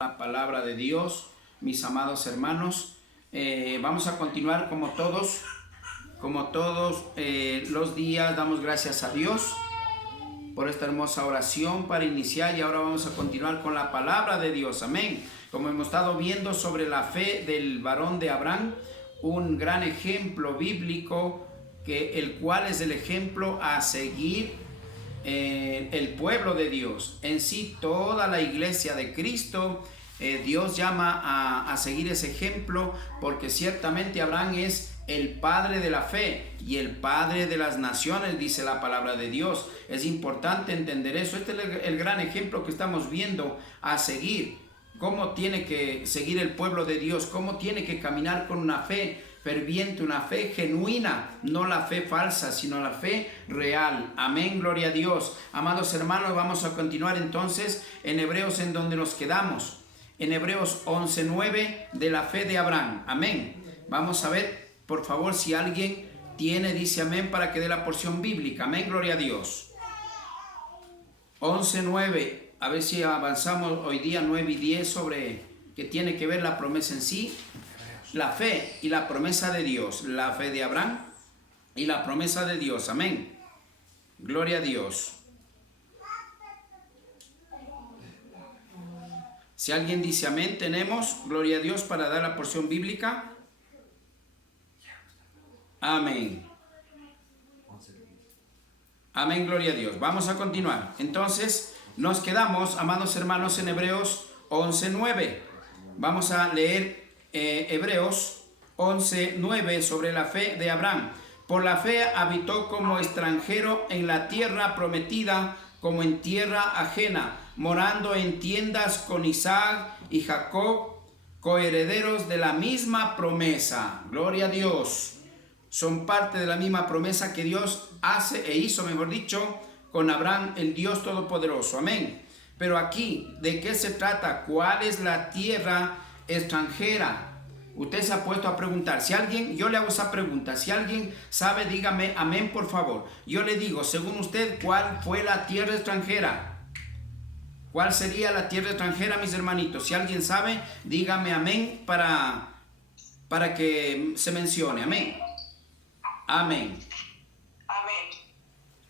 La palabra de Dios, mis amados hermanos. Vamos a continuar como todos los días. Damos gracias a Dios por esta hermosa oración para iniciar, y ahora vamos a continuar con la palabra de Dios. Amén. Como hemos estado viendo sobre la fe del varón de Abraham, un gran ejemplo bíblico, el cual es el ejemplo a seguir el pueblo de Dios, en sí toda la iglesia de Cristo. Dios llama a seguir ese ejemplo, porque ciertamente Abraham es el padre de la fe y el padre de las naciones, dice la palabra de Dios. Es importante entender eso. Este es el gran ejemplo que estamos viendo a seguir. Cómo tiene que seguir el pueblo de Dios, cómo tiene que caminar con una fe ferviente, una fe genuina, no la fe falsa, sino la fe real. Amén, gloria a Dios. Amados hermanos, vamos a continuar entonces en Hebreos, en donde nos quedamos, en Hebreos 11:9, de la fe de Abraham. Amén. Vamos a ver, por favor, si alguien tiene, dice amén, para que dé la porción bíblica. Amén, gloria a Dios. 11:9. A ver si avanzamos hoy día 9 y 10 sobre que tiene que ver la promesa en sí, la fe y la promesa de Dios, la fe de Abraham y la promesa de Dios. Amén. Gloria a Dios. Si alguien dice amén, tenemos, gloria a Dios, para dar la porción bíblica. Amén. Amén, gloria a Dios. Vamos a continuar. Entonces, nos quedamos, amados hermanos, en Hebreos 11:9. Vamos a leer Hebreos 11:9 sobre la fe de Abraham. Por la fe habitó como extranjero en la tierra prometida, como en tierra ajena, morando en tiendas con Isaac y Jacob, coherederos de la misma promesa. Gloria a Dios. Son parte de la misma promesa que Dios hace e hizo, mejor dicho, con Abraham, el Dios Todopoderoso. Amén. Pero aquí, ¿de qué se trata? ¿Cuál es la tierra extranjera? Usted se ha puesto a preguntar. Si alguien, yo le hago esa pregunta, si alguien sabe, dígame amén, por favor. Yo le digo, según usted, ¿cuál fue la tierra extranjera? ¿Cuál sería la tierra extranjera, mis hermanitos? Si alguien sabe, dígame amén para que se mencione. Amén. Amén. Amén.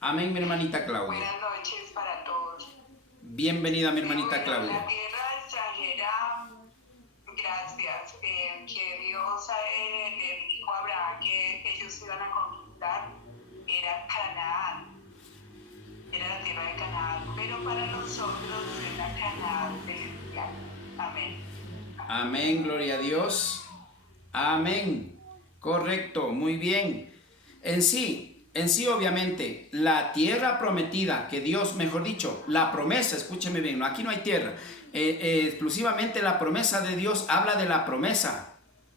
Amén, mi hermanita Claudia. Buenas noches para todos. Bienvenida, mi hermanita Claudia. La tierra extranjera, gracias, que Dios le dijo a Abraham que ellos iban a conquistar, era Canaán, era la tierra de Canaán, pero para nosotros es la Canaán celestial. Amén. Amén, gloria a Dios. Amén. Correcto, muy bien. En sí, obviamente, la tierra prometida que Dios, mejor dicho, la promesa, escúcheme bien, aquí no hay tierra, exclusivamente la promesa de Dios habla de la promesa,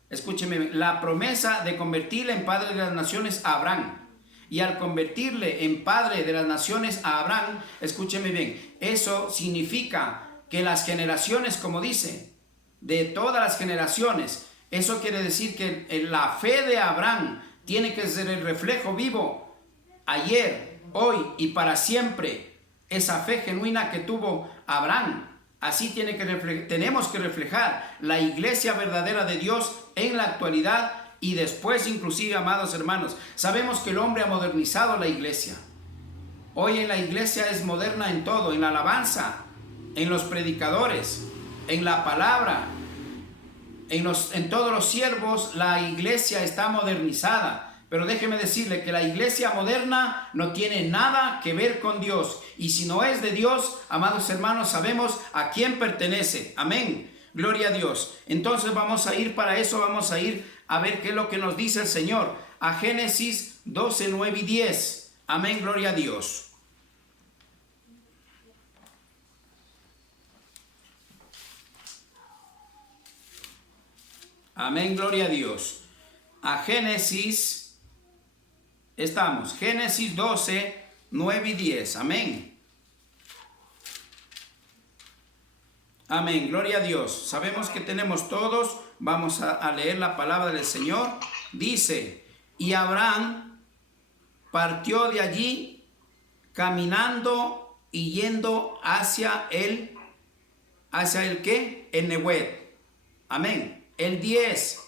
escúcheme bien, la promesa de convertirle en padre de las naciones a Abraham. Y al convertirle en padre de las naciones a Abraham, escúcheme bien, eso significa que las generaciones, como dice, de todas las generaciones, eso quiere decir que la fe de Abraham tiene que ser el reflejo vivo, ayer, hoy y para siempre. Esa fe genuina que tuvo Abraham, así tenemos que reflejar la iglesia verdadera de Dios en la actualidad y después, inclusive, amados hermanos. Sabemos que el hombre ha modernizado la iglesia. Hoy en la iglesia es moderna en todo, en la alabanza, en los predicadores, en la palabra. En todos los siervos la iglesia está modernizada, pero déjeme decirle que la iglesia moderna no tiene nada que ver con Dios, y si no es de Dios, amados hermanos, sabemos a quién pertenece. Amén, gloria a Dios. Entonces vamos a ir para eso, vamos a ir a ver qué es lo que nos dice el Señor, a Génesis 12:9 y 10. Amén, gloria a Dios. Amén, gloria a Dios. A Génesis, estamos, Génesis 12:9 y 10. Amén. Amén, gloria a Dios. Sabemos que tenemos todos, vamos a leer la palabra del Señor. Dice, y Abraham partió de allí caminando y yendo hacia el hacia el ¿qué? El Nehuet. Amén. El 10.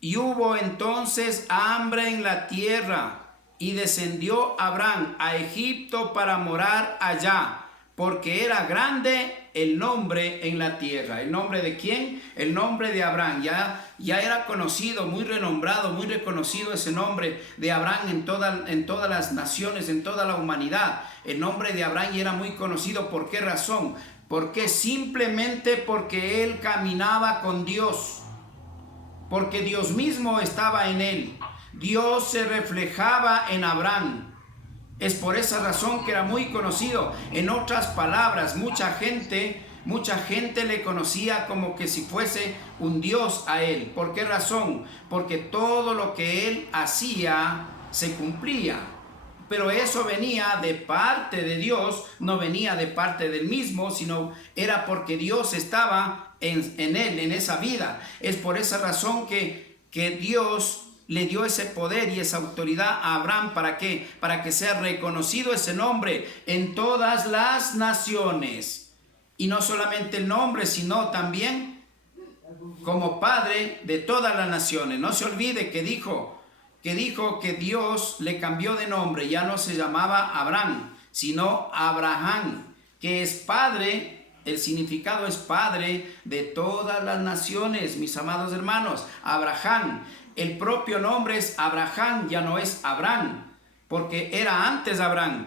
Y hubo entonces hambre en la tierra, y descendió Abraham a Egipto para morar allá, porque era grande el nombre en la tierra. ¿El nombre de quién? El nombre de Abraham. Ya era conocido, muy renombrado, muy reconocido ese nombre de Abraham en todas las naciones, en toda la humanidad. El nombre de Abraham ya era muy conocido. ¿Por qué razón? Porque simplemente porque él caminaba con Dios. Porque Dios mismo estaba en él. Dios se reflejaba en Abraham. Es por esa razón que era muy conocido. En otras palabras, mucha gente le conocía como que si fuese un Dios a él. ¿Por qué razón? Porque todo lo que él hacía se cumplía. Pero eso venía de parte de Dios, no venía de parte del mismo, sino era porque Dios estaba en él, en esa vida. Es por esa razón que Dios le dio ese poder y esa autoridad a Abraham. ¿Para qué? Para que sea reconocido ese nombre en todas las naciones. Y no solamente el nombre, sino también como padre de todas las naciones. No se olvide que dijo que Dios le cambió de nombre. Ya no se llamaba Abraham, sino Abraham, que es padre. El significado es padre de todas las naciones, mis amados hermanos. Abraham. El propio nombre es Abraham, ya no es Abraham, porque era antes Abraham.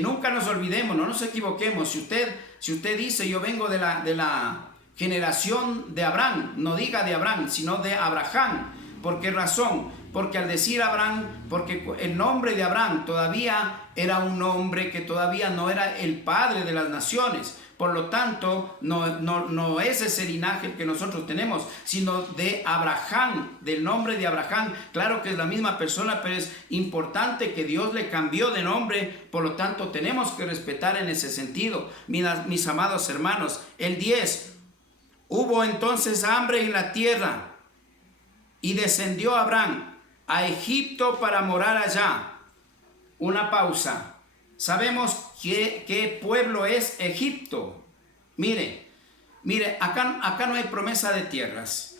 Nunca nos olvidemos, no nos equivoquemos. Si usted dice yo vengo de la generación de Abraham, no diga de Abraham, sino de Abraham. ¿Por qué razón? Porque al decir Abraham, porque el nombre de Abraham todavía era un nombre que todavía no era el padre de las naciones. Por lo tanto, no es ese linaje que nosotros tenemos, sino de Abraham, del nombre de Abraham. Claro que es la misma persona, pero es importante que Dios le cambió de nombre. Por lo tanto, tenemos que respetar en ese sentido, mis amados hermanos. El 10. Hubo entonces hambre en la tierra, y descendió Abraham a Egipto para morar allá. Una pausa. Sabemos qué pueblo es Egipto. Mire, acá no hay promesa de tierras.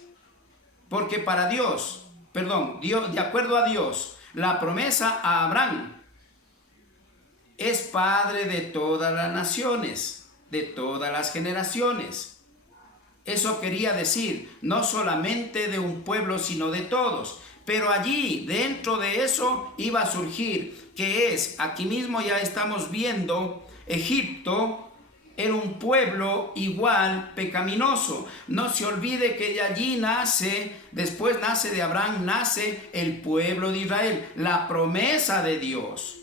Porque para Dios, de acuerdo a Dios, la promesa a Abraham es padre de todas las naciones, de todas las generaciones. Eso quería decir, no solamente de un pueblo, sino de todos. Pero allí, dentro de eso, iba a surgir, que es, aquí mismo ya estamos viendo, Egipto era un pueblo igual pecaminoso. No se olvide que de allí después nace de Abraham, nace el pueblo de Israel, la promesa de Dios.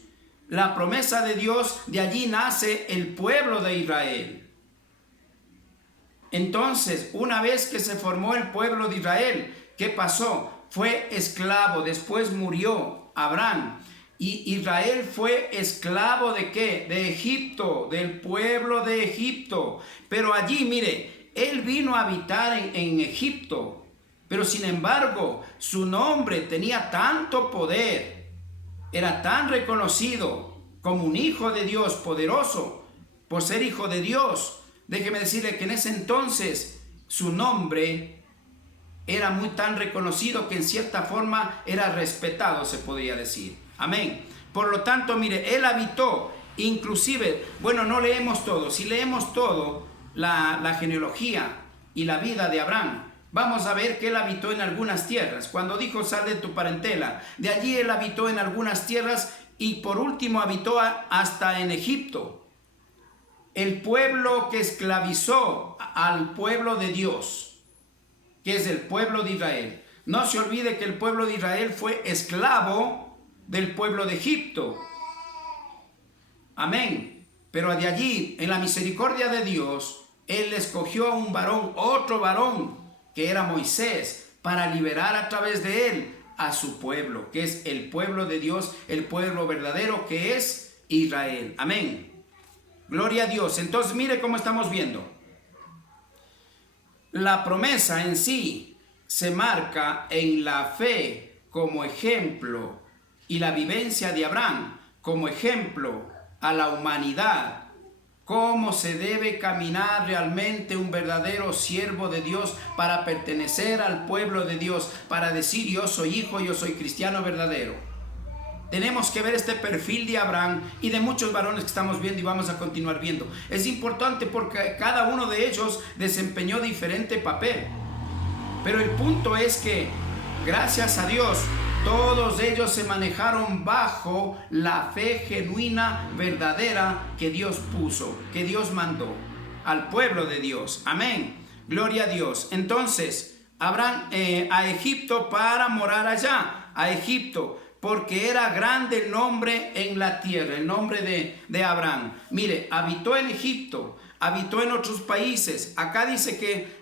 La promesa de Dios, de allí nace el pueblo de Israel. Entonces, una vez que se formó el pueblo de Israel, ¿qué pasó? Fue esclavo, después murió Abraham. Y Israel fue esclavo ¿de qué? De Egipto, del pueblo de Egipto. Pero allí, mire, él vino a habitar en Egipto. Pero sin embargo, su nombre tenía tanto poder, era tan reconocido como un hijo de Dios poderoso por ser hijo de Dios. Déjeme decirle que en ese entonces su nombre era muy tan reconocido que en cierta forma era respetado, se podría decir. Amén. Por lo tanto, mire, él habitó, inclusive, bueno, no leemos todo. Si leemos todo, la genealogía y la vida de Abraham, vamos a ver que él habitó en algunas tierras. Cuando dijo, sal de tu parentela, de allí él habitó en algunas tierras y por último habitó hasta en Egipto. El pueblo que esclavizó al pueblo de Dios, que es el pueblo de Israel. No se olvide que el pueblo de Israel fue esclavo del pueblo de Egipto. Amén. Pero de allí, en la misericordia de Dios, Él escogió a un varón, otro varón, que era Moisés, para liberar a través de él a su pueblo, que es el pueblo de Dios, el pueblo verdadero, que es Israel. Amén. Gloria a Dios. Entonces, mire cómo estamos viendo. La promesa en sí se marca en la fe como ejemplo y la vivencia de Abraham como ejemplo a la humanidad cómo se debe caminar realmente un verdadero siervo de Dios para pertenecer al pueblo de Dios, para decir yo soy hijo, yo soy cristiano verdadero. Tenemos que ver este perfil de Abraham y de muchos varones que estamos viendo y vamos a continuar viendo. Es importante porque cada uno de ellos desempeñó diferente papel. Pero el punto es que, gracias a Dios, todos ellos se manejaron bajo la fe genuina, verdadera que Dios puso, que Dios mandó al pueblo de Dios. Amén. Gloria a Dios. Entonces, Abraham a Egipto para morar allá, a Egipto, porque era grande el nombre en la tierra, el nombre de Abraham. Mire, habitó en Egipto, habitó en otros países. Acá dice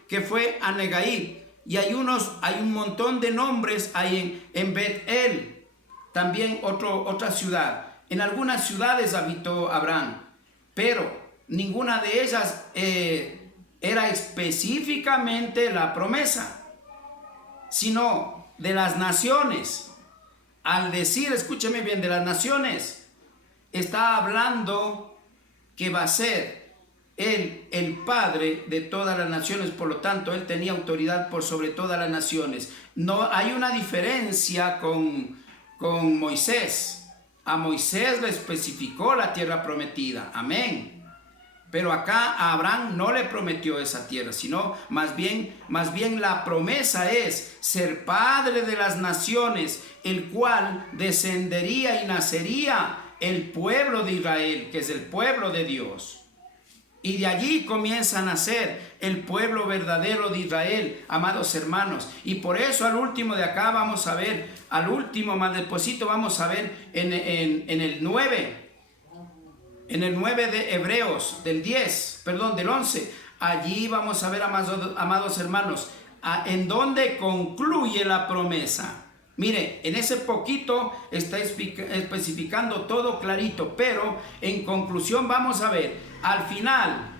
que fue a Negaib. Y hay un montón de nombres ahí en Bet-El, también otra ciudad. En algunas ciudades habitó Abraham, pero ninguna de ellas era específicamente la promesa, sino de las naciones. Al decir, escúcheme bien, de las naciones, está hablando que va a ser Él, el padre de todas las naciones, por lo tanto, Él tenía autoridad por sobre todas las naciones. No hay una diferencia con Moisés. A Moisés le especificó la tierra prometida. Amén. Pero acá a Abraham no le prometió esa tierra, sino más bien la promesa es ser padre de las naciones, el cual descendería y nacería el pueblo de Israel, que es el pueblo de Dios. Y de allí comienza a nacer el pueblo verdadero de Israel, amados hermanos. Y por eso al último de acá vamos a ver, al último más despuesito vamos a ver en el 9. En el 9 de Hebreos, del 11. Allí vamos a ver, amados hermanos, en donde concluye la promesa. Mire, en ese poquito está especificando todo clarito, pero en conclusión vamos a ver al final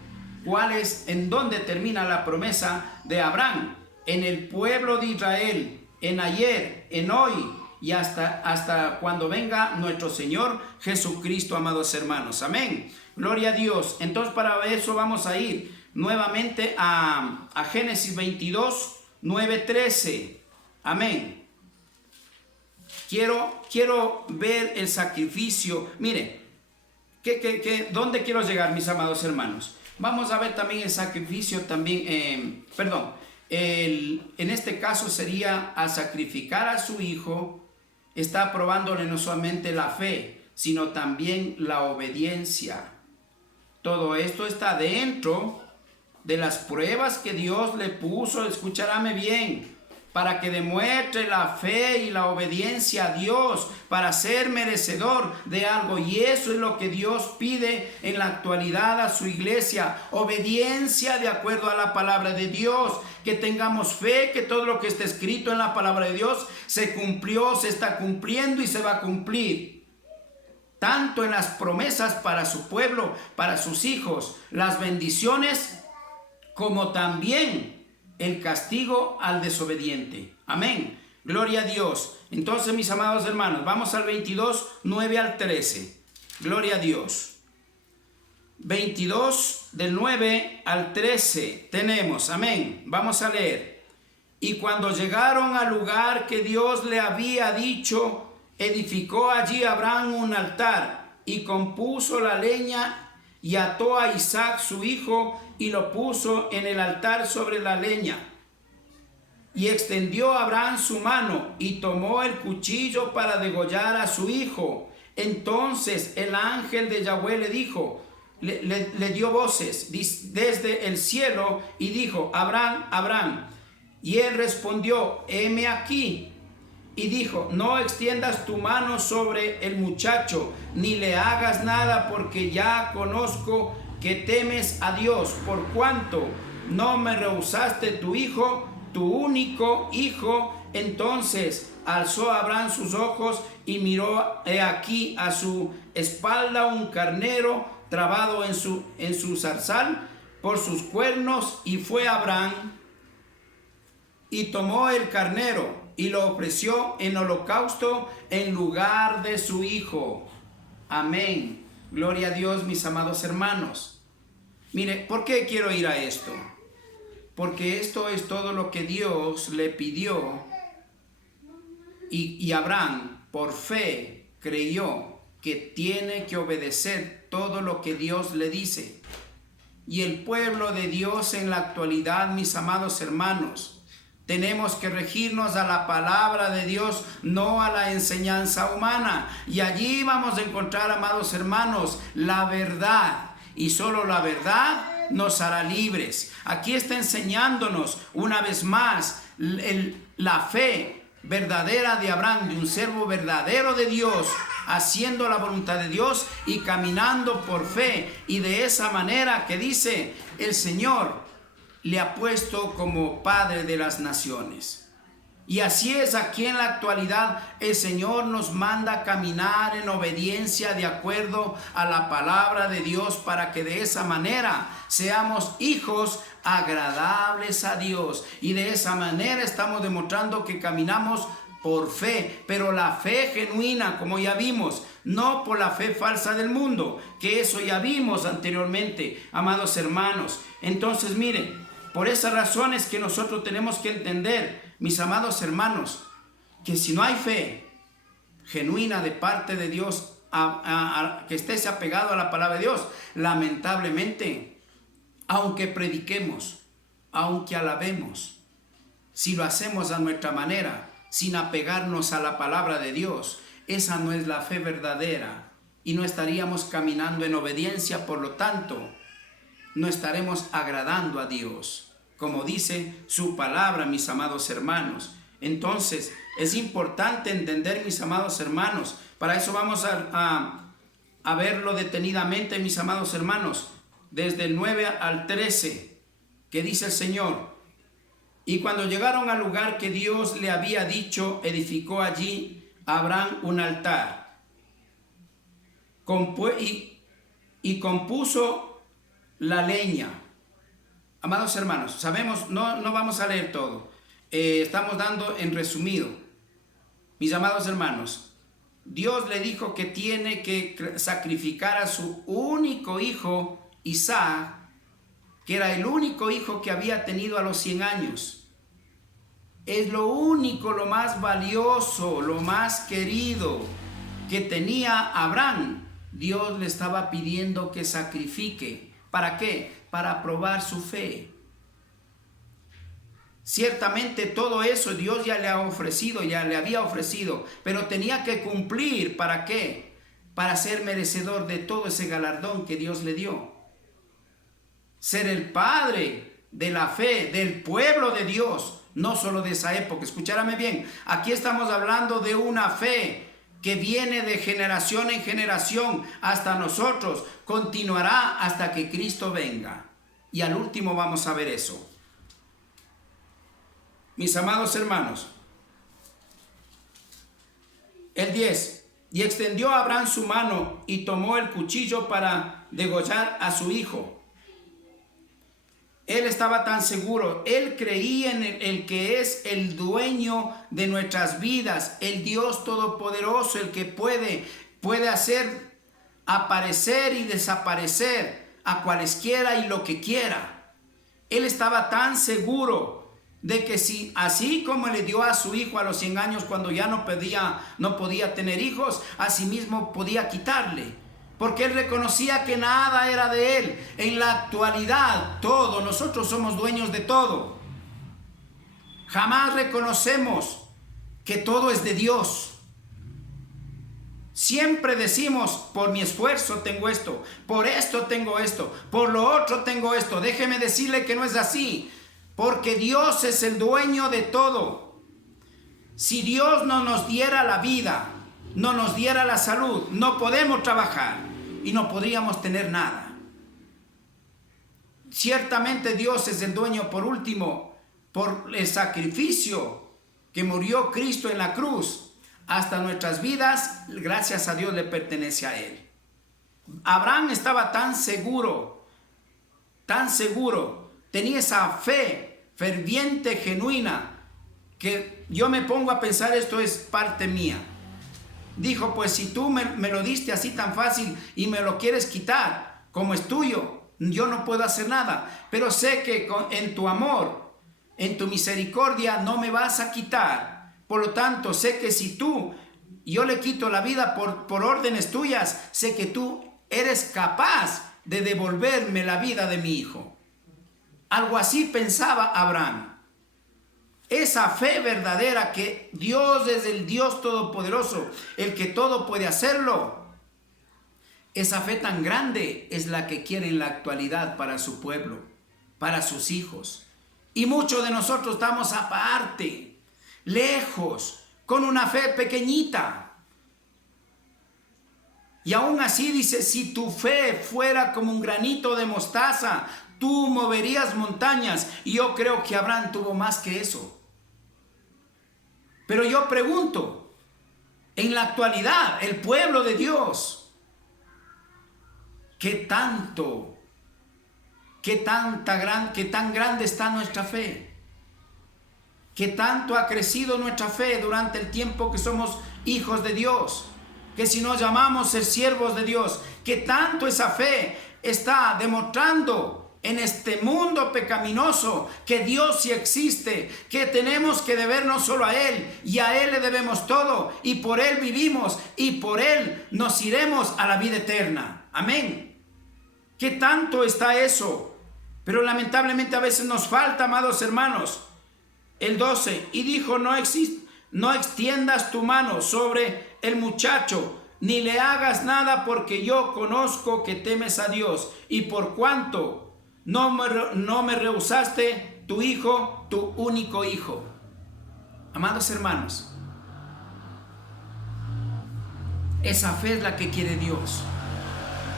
en dónde termina la promesa de Abraham, en el pueblo de Israel, en ayer, en hoy y hasta cuando venga nuestro Señor Jesucristo, amados hermanos. Amén. Gloria a Dios. Entonces para eso vamos a ir nuevamente a Génesis 22, 9, 13. Amén. Quiero ver el sacrificio. Mire, ¿dónde quiero llegar, mis amados hermanos? Vamos a ver también el sacrificio, en este caso sería al sacrificar a su hijo, está probándole no solamente la fe, sino también la obediencia. Todo esto está dentro de las pruebas que Dios le puso, escúchame bien, para que demuestre la fe y la obediencia a Dios, para ser merecedor de algo. Y eso es lo que Dios pide en la actualidad a su iglesia, obediencia de acuerdo a la palabra de Dios, que tengamos fe que todo lo que está escrito en la palabra de Dios se cumplió, se está cumpliendo y se va a cumplir. Tanto en las promesas para su pueblo, para sus hijos, las bendiciones, como también el castigo al desobediente. Amén. Gloria a Dios. Entonces, mis amados hermanos, vamos al 22, 9 al 13. Gloria a Dios. 22 del 9 al 13 tenemos. Amén. Vamos a leer. Y cuando llegaron al lugar que Dios le había dicho, edificó allí Abraham un altar y compuso la leña y ató a Isaac su hijo y lo puso en el altar sobre la leña. Y extendió Abraham su mano y tomó el cuchillo para degollar a su hijo. Entonces el ángel de Yahweh le dijo, le dio voces desde el cielo y dijo, Abraham, Abraham. Y él respondió, heme aquí. Y dijo, no extiendas tu mano sobre el muchacho, ni le hagas nada, porque ya conozco que temes a Dios, por cuanto no me rehusaste tu hijo, tu único hijo. Entonces alzó Abraham sus ojos y miró, he aquí a su espalda un carnero trabado en su zarzal por sus cuernos, y fue Abraham y tomó el carnero y lo ofreció en holocausto en lugar de su hijo. Amén. Gloria a Dios, mis amados hermanos. Mire, ¿por qué quiero ir a esto? Porque esto es todo lo que Dios le pidió y Abraham por fe creyó que tiene que obedecer todo lo que Dios le dice. Y el pueblo de Dios en la actualidad, mis amados hermanos, tenemos que regirnos a la palabra de Dios, no a la enseñanza humana. Y allí vamos a encontrar, amados hermanos, la verdad. Y solo la verdad nos hará libres. Aquí está enseñándonos una vez más la fe verdadera de Abraham, de un siervo verdadero de Dios, haciendo la voluntad de Dios y caminando por fe. Y de esa manera que dice, el Señor le ha puesto como Padre de las naciones. Y así es aquí en la actualidad, el Señor nos manda caminar en obediencia de acuerdo a la palabra de Dios, para que de esa manera seamos hijos agradables a Dios. Y de esa manera estamos demostrando que caminamos por fe, pero la fe genuina, como ya vimos, no por la fe falsa del mundo, que eso ya vimos anteriormente, amados hermanos. Entonces miren, por esas razones que nosotros tenemos que entender, mis amados hermanos, que si no hay fe genuina de parte de Dios, que esté apegado a la palabra de Dios, lamentablemente, aunque prediquemos, aunque alabemos, si lo hacemos a nuestra manera, sin apegarnos a la palabra de Dios, esa no es la fe verdadera y no estaríamos caminando en obediencia. Por lo tanto, no estaremos agradando a Dios, como dice su palabra, mis amados hermanos. Entonces, es importante entender, mis amados hermanos. Para eso vamos a verlo detenidamente, mis amados hermanos, desde el 9 al 13, que dice el Señor: y cuando llegaron al lugar que Dios le había dicho, edificó allí Abraham un altar y compuso la leña. Amados hermanos, sabemos, no vamos a leer todo, estamos dando en resumido. Mis amados hermanos, Dios le dijo que tiene que sacrificar a su único hijo, Isaac, que era el único hijo que había tenido a los 100 años. Es lo único, lo más valioso, lo más querido que tenía Abraham. Dios le estaba pidiendo que sacrifique. ¿Para qué? Para probar su fe. Ciertamente todo eso Dios ya le había ofrecido, pero tenía que cumplir. ¿Para qué? Para ser merecedor de todo ese galardón que Dios le dio. Ser el padre de la fe del pueblo de Dios, no solo de esa época. Escúchame bien, aquí estamos hablando de una fe que viene de generación en generación hasta nosotros, continuará hasta que Cristo venga. Y al último vamos a ver eso. Mis amados hermanos, el 10, y extendió a Abraham su mano y tomó el cuchillo para degollar a su hijo. Él estaba tan seguro, él creía en el que es el dueño de nuestras vidas, el Dios todopoderoso, el que puede hacer aparecer y desaparecer a cualesquiera y lo que quiera. Él estaba tan seguro de que si así como le dio a su hijo a los 100 años cuando ya no podía tener hijos, asimismo podía quitarle. Porque él reconocía que nada era de él. En la actualidad, todo, nosotros somos dueños de todo. Jamás reconocemos que todo es de Dios. Siempre decimos, por mi esfuerzo tengo esto, por esto tengo esto, por lo otro tengo esto. Déjeme decirle que no es así, porque Dios es el dueño de todo. Si Dios no nos diera la vida, no nos diera la salud, no podemos trabajar y no podríamos tener nada. Ciertamente Dios es el dueño, por último, por el sacrificio que murió Cristo en la cruz. Hasta nuestras vidas, gracias a Dios, le pertenece a Él. Abraham estaba tan seguro, tenía esa fe ferviente, genuina, que yo me pongo a pensar, esto es parte mía. Dijo, pues si tú me lo diste así tan fácil y me lo quieres quitar como es tuyo, yo no puedo hacer nada, pero sé que en tu amor, en tu misericordia no me vas a quitar. Por lo tanto, sé que si yo le quito la vida por órdenes tuyas, sé que tú eres capaz de devolverme la vida de mi hijo. Algo así pensaba Abraham. Esa fe verdadera que Dios es el Dios todopoderoso, el que todo puede hacerlo. Esa fe tan grande es la que quiere en la actualidad para su pueblo, para sus hijos. Y muchos de nosotros estamos aparte, lejos, con una fe pequeñita. Y aún así dice, si tu fe fuera como un granito de mostaza, tú moverías montañas. Y yo creo que Abraham tuvo más que eso. Pero yo pregunto, en la actualidad, el pueblo de Dios, ¿qué tan grande está nuestra fe? ¿Qué tanto ha crecido nuestra fe durante el tiempo que somos hijos de Dios? Que si nos llamamos ser siervos de Dios, ¿qué tanto esa fe está demostrando en este mundo pecaminoso que Dios sí existe, que tenemos que debernos solo a Él y a Él le debemos todo y por Él vivimos y por Él nos iremos a la vida eterna? Amén. ¿Qué tanto está eso? Pero lamentablemente a veces nos falta, amados hermanos. El 12, y dijo, no extiendas tu mano sobre el muchacho, ni le hagas nada, porque yo conozco que temes a Dios, y por cuanto no me rehusaste tu hijo, tu único hijo. Amados hermanos, esa fe es la que quiere Dios.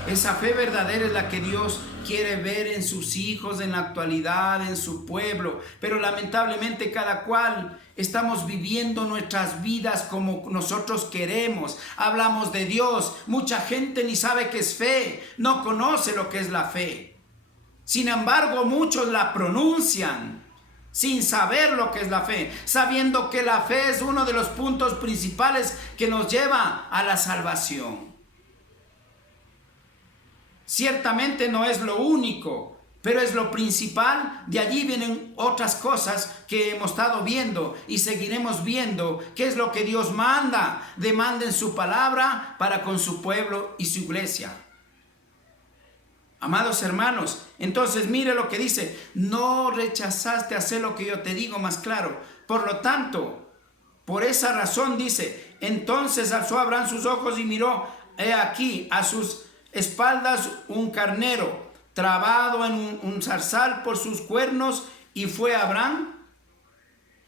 Esa fe verdadera es la que Dios quiere ver en sus hijos, en la actualidad, en su pueblo. Pero lamentablemente cada cual estamos viviendo nuestras vidas como nosotros queremos. Hablamos de Dios. Mucha gente ni sabe qué es fe. No conoce lo que es la fe. Sin embargo, muchos la pronuncian sin saber lo que es la fe, sabiendo que la fe es uno de los puntos principales que nos lleva a la salvación. Ciertamente no es lo único, pero es lo principal. De allí vienen otras cosas que hemos estado viendo y seguiremos viendo, qué es lo que Dios demanda en su palabra para con su pueblo y su iglesia. Amados hermanos, entonces mire lo que dice, no rechazaste hacer lo que yo te digo, más claro. Por lo tanto, por esa razón dice, entonces alzó Abraham sus ojos y miró, he aquí a sus espaldas un carnero trabado en un zarzal por sus cuernos, y fue Abraham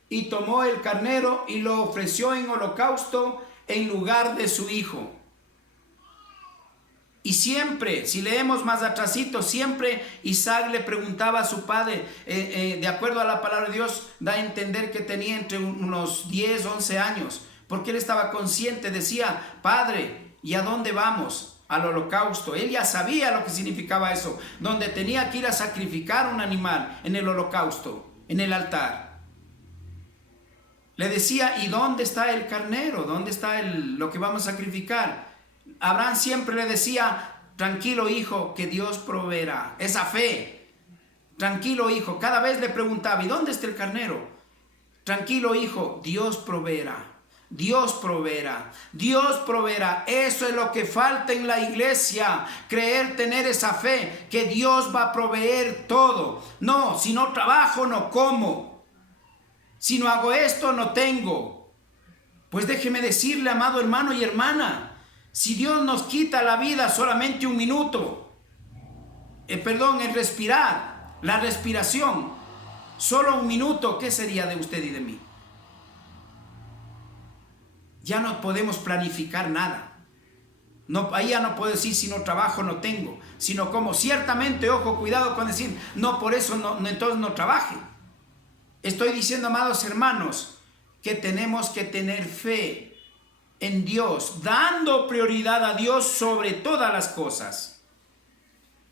y tomó el carnero y lo ofreció en holocausto en lugar de su hijo. Y siempre, si leemos más atrasito, siempre Isaac le preguntaba a su padre, de acuerdo a la palabra de Dios, da a entender que tenía entre unos 10, 11 años, porque él estaba consciente, decía, padre, ¿y a dónde vamos? Al holocausto. Él ya sabía lo que significaba eso, donde tenía que ir a sacrificar un animal en el holocausto, en el altar. Le decía, ¿y dónde está el carnero? ¿Dónde está lo que vamos a sacrificar? Abraham siempre le decía, tranquilo hijo, que Dios proveerá. Esa fe, tranquilo hijo, cada vez le preguntaba, ¿y dónde está el carnero? Tranquilo hijo, Dios proveerá. Dios proveerá, Dios proveerá. Eso es lo que falta en la iglesia, creer, tener esa fe, que Dios va a proveer todo. No, si no trabajo no como, si no hago esto no tengo. Pues déjeme decirle, amado hermano y hermana, si Dios nos quita la vida solamente un minuto, el respirar, la respiración, solo un minuto, ¿qué sería de usted y de mí? Ya no podemos planificar nada. No, ahí ya no puedo decir, si no trabajo no tengo, sino como ciertamente, ojo, cuidado con decir, no, por eso no, entonces no trabaje. Estoy diciendo, amados hermanos, que tenemos que tener fe en Dios, dando prioridad a Dios sobre todas las cosas,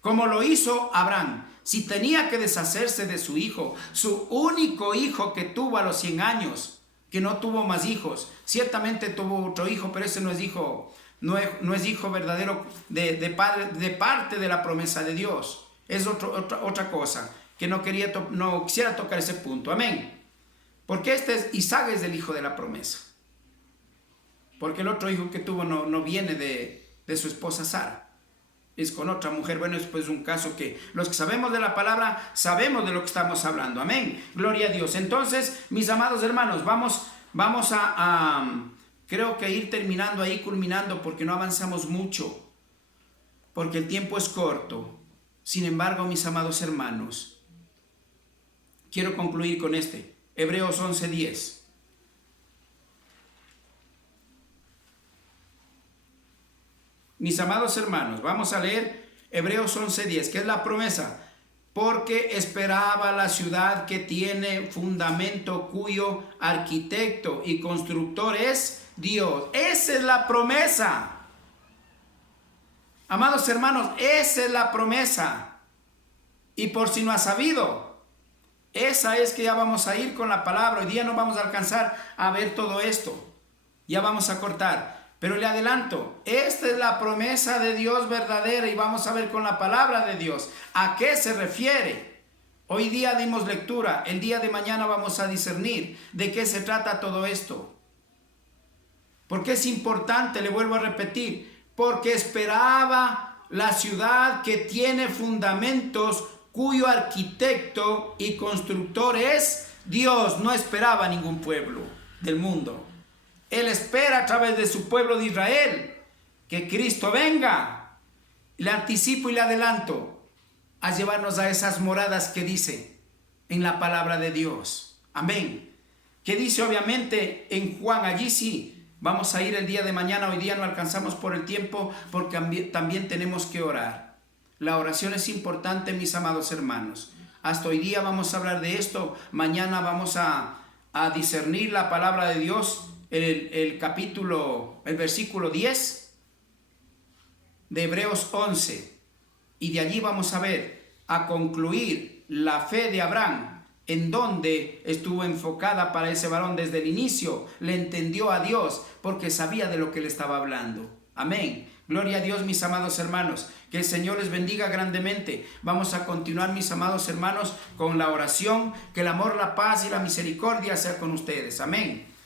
como lo hizo Abraham. Si tenía que deshacerse de su hijo, su único hijo que tuvo a los 100 años, que no tuvo más hijos, ciertamente tuvo otro hijo, pero ese no es hijo verdadero de parte de la promesa de Dios. Es otra cosa que no quisiera tocar ese punto. Amén. Porque Isaac es el hijo de la promesa. Porque el otro hijo que tuvo no viene de su esposa Sara. Es con otra mujer. Bueno, es pues un caso que los que sabemos de la palabra, sabemos de lo que estamos hablando. Amén. Gloria a Dios. Entonces, mis amados hermanos, vamos a creo que ir terminando ahí, culminando, porque no avanzamos mucho. Porque el tiempo es corto. Sin embargo, mis amados hermanos, quiero concluir con Hebreos 11:10. Mis amados hermanos, vamos a leer Hebreos 11:10, que es la promesa. Porque esperaba la ciudad que tiene fundamento, cuyo arquitecto y constructor es Dios. Esa es la promesa. Amados hermanos, esa es la promesa. Y por si no has sabido, esa es que ya vamos a ir con la palabra. Hoy día no vamos a alcanzar a ver todo esto. Ya vamos a cortar. Pero le adelanto, esta es la promesa de Dios verdadera y vamos a ver con la palabra de Dios a qué se refiere. Hoy día dimos lectura, el día de mañana vamos a discernir de qué se trata todo esto. Porque es importante, le vuelvo a repetir, porque esperaba la ciudad que tiene fundamentos, cuyo arquitecto y constructor es Dios. No esperaba ningún pueblo del mundo. Él espera a través de su pueblo de Israel que Cristo venga. Le anticipo y le adelanto a llevarnos a esas moradas que dice en la palabra de Dios. Amén. Que dice obviamente en Juan, allí sí, vamos a ir el día de mañana. Hoy día no alcanzamos por el tiempo porque también tenemos que orar. La oración es importante, mis amados hermanos. Hasta hoy día vamos a hablar de esto. Mañana vamos a discernir la palabra de Dios. El versículo 10 de Hebreos 11, y de allí vamos a concluir la fe de Abraham, en donde estuvo enfocada para ese varón desde el inicio. Le entendió a Dios porque sabía de lo que le estaba hablando. Amén. Gloria a Dios, mis amados hermanos. Que el Señor les bendiga grandemente. Vamos a continuar, mis amados hermanos, con la oración. Que el amor, la paz y la misericordia sea con ustedes. Amén.